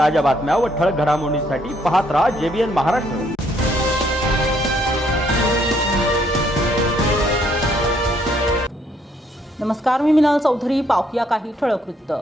ताज्या बातम्या व ठळक घडामोडींसाठी पाहत राहा JBN महाराष्ट्र। नमस्कार, मी मिनाल चौधरी। पाहूया काही ठळक वृत्त।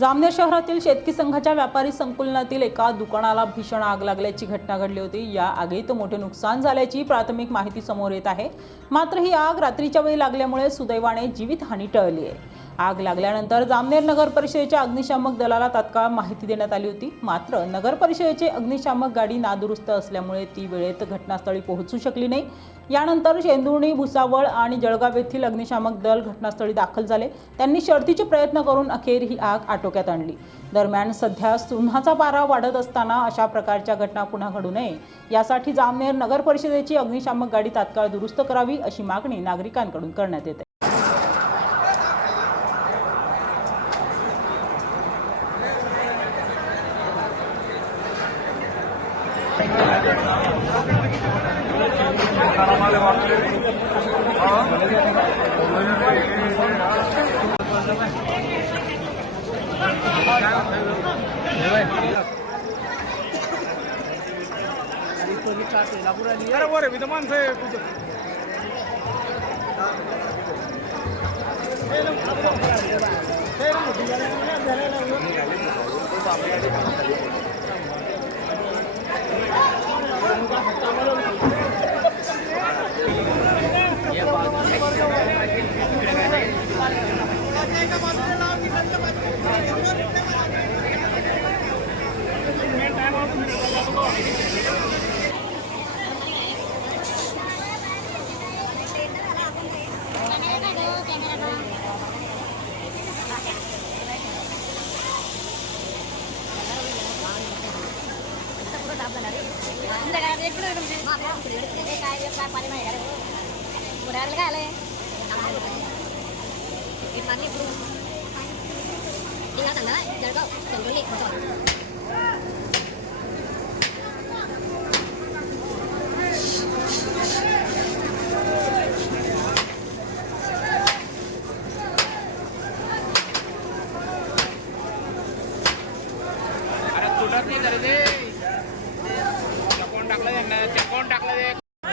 जामनेर शहरातील शेतकी संघाच्या व्यापारी संकुलातील एका दुकानाला भीषण आग लागल्याची घटना घडली होती। या आगीत मोठे नुकसान झाल्याची प्राथमिक माहिती समोर येत आहे। मात्र ही आग रात्रीच्या वेळी लागल्यामुळे सुदैवाने जीवितहानी टळली आहे। आग लागल्यानंतर जामनेर नगर परिषदेच्या अग्निशामक दलाला तात्काळ माहिती देण्यात आली होती। मात्र नगर परिषदेची अग्निशामक गाडी नादुरुस्त असल्यामुळे ती वेळेत घटनास्थळी पोहोचू शकली नाही। यानंतर शेंदुर्णी, भुसावळ आणि जळगाव येथील अग्निशामक दल घटनास्थळी दाखल झाले। त्यांनी शर्थीचे प्रयत्न करून अखेर ही आग आटोक्यात आणली। दरम्यान सध्या उन्हाचा पारा वाढत असताना अशा प्रकारच्या घटना पुन्हा घडू नये यासाठी जामनेर नगर परिषदेची अग्निशामक गाडी तात्काळ दुरुस्त करावी अशी मागणी नागरिकांकडून करण्यात येते। अरे विद्यमान से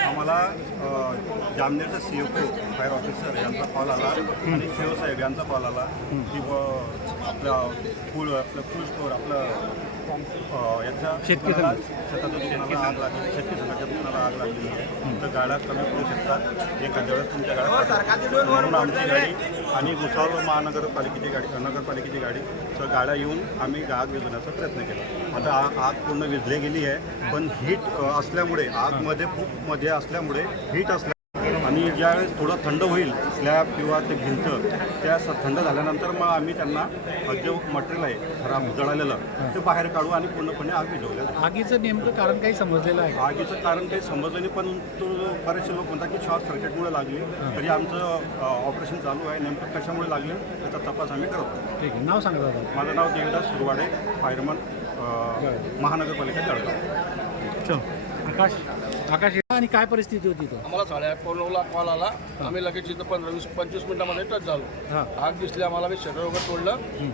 आम्हाला जामनेरचा CFO फायर ऑफिसर यांचा कॉल आला आणि CEO साहेब यांचा कॉल आला की आपलं फूड स्टोअर याच्या शेतकऱ्याला शेताच्या दुकानाला आग लागली, शेतकी संघाच्या दुकानाला आग लागलेली आहे। तर गाड्या कमी पडू शकतात, एखाद्या वेळेस तुमच्या गाड्या म्हणून आमची गाडी आणि भुसावळ महानगरपालिकेची गाडी तर गाड्या येऊन आम्ही आग विझवण्याचा प्रयत्न केला। आता आग पूर्ण विझली गेली आहे, पण हीट असल्यामुळे आगमध्ये खूप मध्ये असल्यामुळे हीट आणि ज्यावेळेस थोडं थंड होईल स्लॅब किंवा ते भिंत त्या थंड झाल्यानंतर मग आम्ही त्यांना जे मटेरियल आहे खराब जळालेलं ते बाहेर काढू आणि पूर्णपणे आग विझवल्या। आगीचं नेमकं कारण काही समजलेलं आहे? आगीचं कारण काही समजलं नाही, पण तो बरेचसे लोक म्हणतात की शॉर्ट सर्किटमुळे लागली। तरी आमचं ऑपरेशन चालू आहे, नेमकं कशामुळे लागले त्याचा तपास आम्ही करतो। ठीक आहे, नाव सांगा दादा। माझं नाव देवदास सुरवाडे, फायरमन, महानगरपालिका जळगाव। आकाश आणि काय परिस्थिती होती तो? आम्हाला 8:30 कॉल आला। आम्ही लगेच इथं 15-20-25 मिनिटांमध्ये टच झालो। आग दिसली आम्हाला, मी शटर वगैरे तोडलं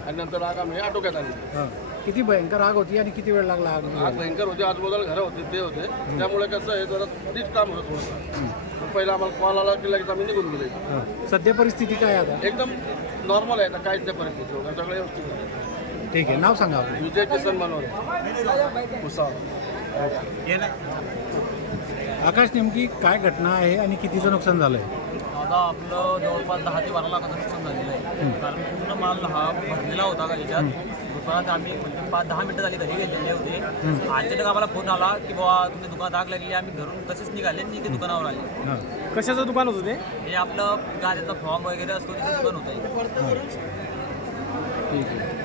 आणि नंतर आग आम्ही आटोक्यात आणली। किती भयंकर आग होती आणि किती वेळ लागला आग? आग भयंकर होती, आजूबाजूला घरं होते ते होते, त्यामुळे कसं आहे जरा तीच काम होतं थोडंसं। पहिला आम्हाला कॉल आला की लगेच आम्ही निघून गेलो। सध्या परिस्थिती काय आता? एकदम नॉर्मल आहे, आता काहीच नाही परिस्थिती वगैरे, सगळं व्यवस्थित आहे। ठीक आहे, नाव सांगा आपलं। विजय किसन मनोरे, भुसावळ। आकाश, नेमकी काय घटना आहे आणि कितीचं नुकसान झालं आहे? आता आपलं जवळपास 10 ते 12 लाखाचं नुकसान झालेलं आहे। कारण पूर्ण माल हा भरलेला होता का याच्यात दुकानात। आम्ही 5-10 मिनिटं झाली घरी गेलेले होते। अचानक आम्हाला फोन आला की बाबा तुम्ही दुकानात आग लागली। आम्ही घरून तसेच निघाले आणि ते दुकानावर आले। कशाचं दुकान होतं ते? हे आपलं गाडीचा फॉर्म वगैरे असतो तिथे दुकान होतं। ठीक आहे।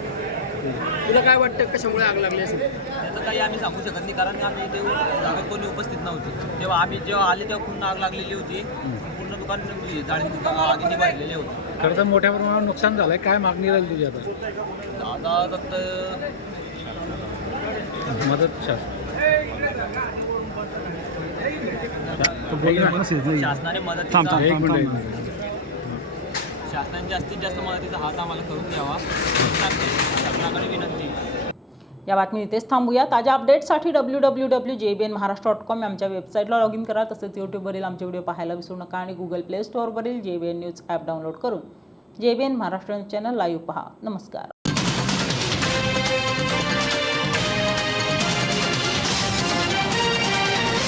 तुला काय वाटतं कशामुळे आग लागली असेल? त्याचं काही आम्ही सांगू शकत नाही, कारण आम्ही ते जागेत कोणी उपस्थित नव्हते। जेव्हा आले तेव्हा पूर्ण आग लागलेली होती, पूर्ण दुकान जाळी आगीने भरलेले होते। खरं तर मोठ्या प्रमाणावर नुकसान झालंय, काय मागणी राहील तुझी आता? आता फक्त मदत शासनाने मदत शासनाने जास्तीत जास्त मदतीचा हात आम्हाला करून द्यावा शासनाकडे विनंती। या बातमी इथेच थांबूया. ताज्या अपडेट्ससाठी www.jbnmaharashtra.com आमच्या वेबसाईटला लॉग इन करा. तसेच यूट्यूबवरील आमचे व्हिडिओ पाहायला विसरू नका आणि गुगल प्ले स्टोअरवरील JBN न्यूज ॲप डाउनलोड करून JBN महाराष्ट्र चॅनल लाईव्ह पहा. नमस्कार.